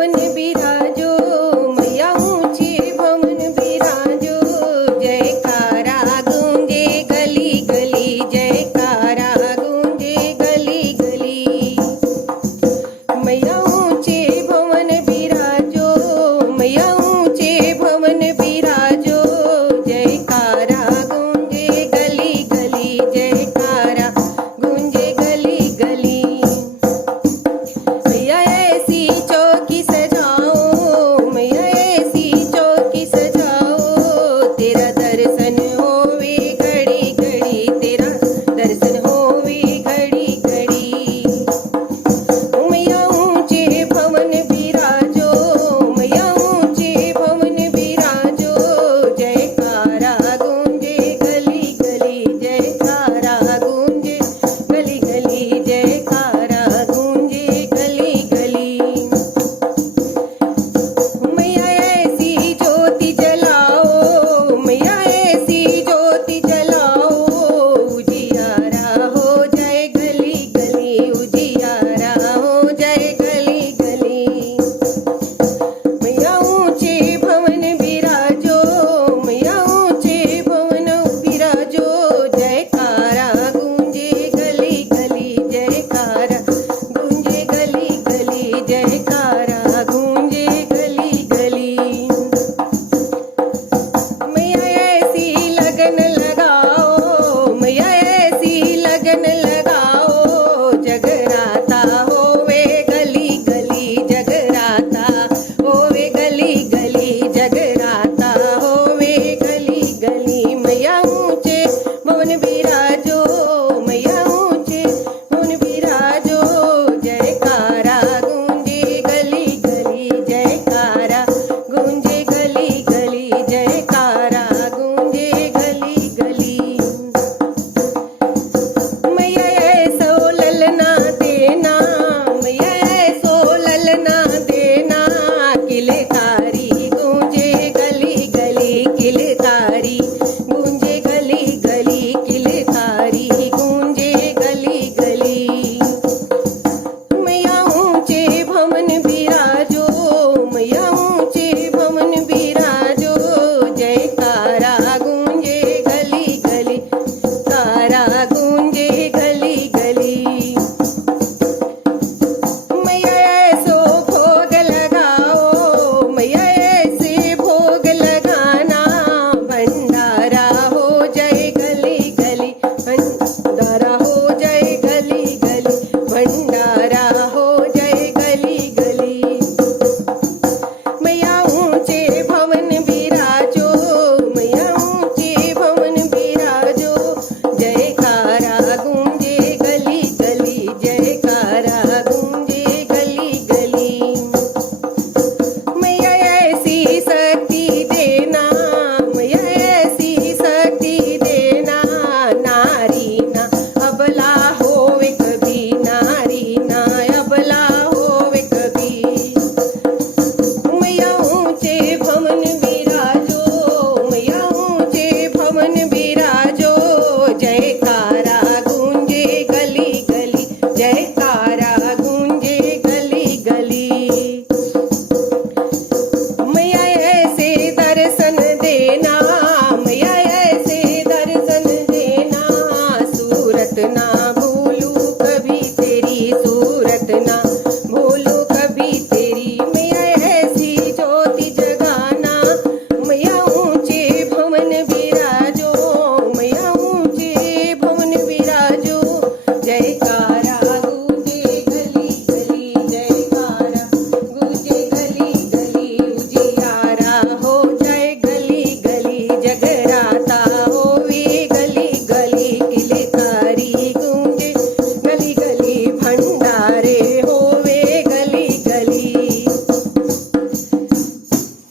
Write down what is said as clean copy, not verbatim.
भवन बिराजो, मैया ऊंचे भवन बिराजो। जयकारा गूंजे गली गली, जयकारा गूंजे गली गली। मैया ऊंचे भवन बिराजो, मैया ऊंचे भवन बिराजो। जयकारा गूंजे गली गली, जयकारा गूंजे गली गली। मैया ऐसी चौकी सजाओ, मैया ऐसी चौकी सजाओ। तेरा दर्शन होवे घड़ी घड़ी, तेरा दर्शन होवे घड़ी घड़ी। मैया ऊंचे भवन बिराजो, मैया ऊंचे भवन बिराजो। जयकारा गूंजे गली गली, जयकारा गूंजे गली गली, जयकारा गूंजे गली गली। मैया ऐसी ज्योति जलाओ, मैया ऐसी ज्योति जलाओ। उजियारा हो जाए गली गली, उजियारा हो जाए गली गली। मैया ऊंचे भवन बिराजो, मैया ऊंचे भवन बिराजो। जयकारा गूंजे गली गली, जयकारा गूंजे गली गली, जयकारा गूंजे गली गली। मैया ऐसी लगन लगाओ, मैया ऐसी लगन लगाओ। जगराता होवे गली गली, जगराता होवे गली गली, जगराता होवे गली गली। मैया ऊंचे भवन बिराजो, मैया ऊंचे भवन बिराजो। जयकारा गूंजे गली गली, जयकारा गूंजे गली गली, जयकारा गूंजे गली गली। मैया ऐसो ललना देना, मैया ऐसो ललना देना। किलकारी गूंजे गली गली, किलकारी गूंजे गली गली, किलकारी गूंजे गली गली। मैया ऊंचे भवन बिराजो, मैया ऊंचे भवन बिराजो। जयकारा गूंजे गली गली, कारा गूंजे गली गली। मैया ऐसो भोग लगाओ, मैया ऐसे भोग लगाना। भंडारा हो जाए गली गली, भंडारा हो जाए गली गली, भंडारा हो जाए गली गली। मैया ऊंचे भवन बिराजो, मैया ऊंचे भवन बिराजो। जयकारा गूंजे गली गली, जयकारा गूंजे गली गली। मैया ऐसी शक्ति देना, मैया ऐसी शक्ति देना। नारी ना अबला होवे कभी, नारी ना अबला होवे कभी। मैया ऊंचे भवन बिराजो, मैया ऊंचे भवन बिराजो। जयकारा गूंजे गली गली, जयकारा गूंजे गली गली। मैया ऐसे दर्शन देना, मैया ऐसे दर्शन देना। सूरत ना भूलूं कभी तेरी, सूरत ना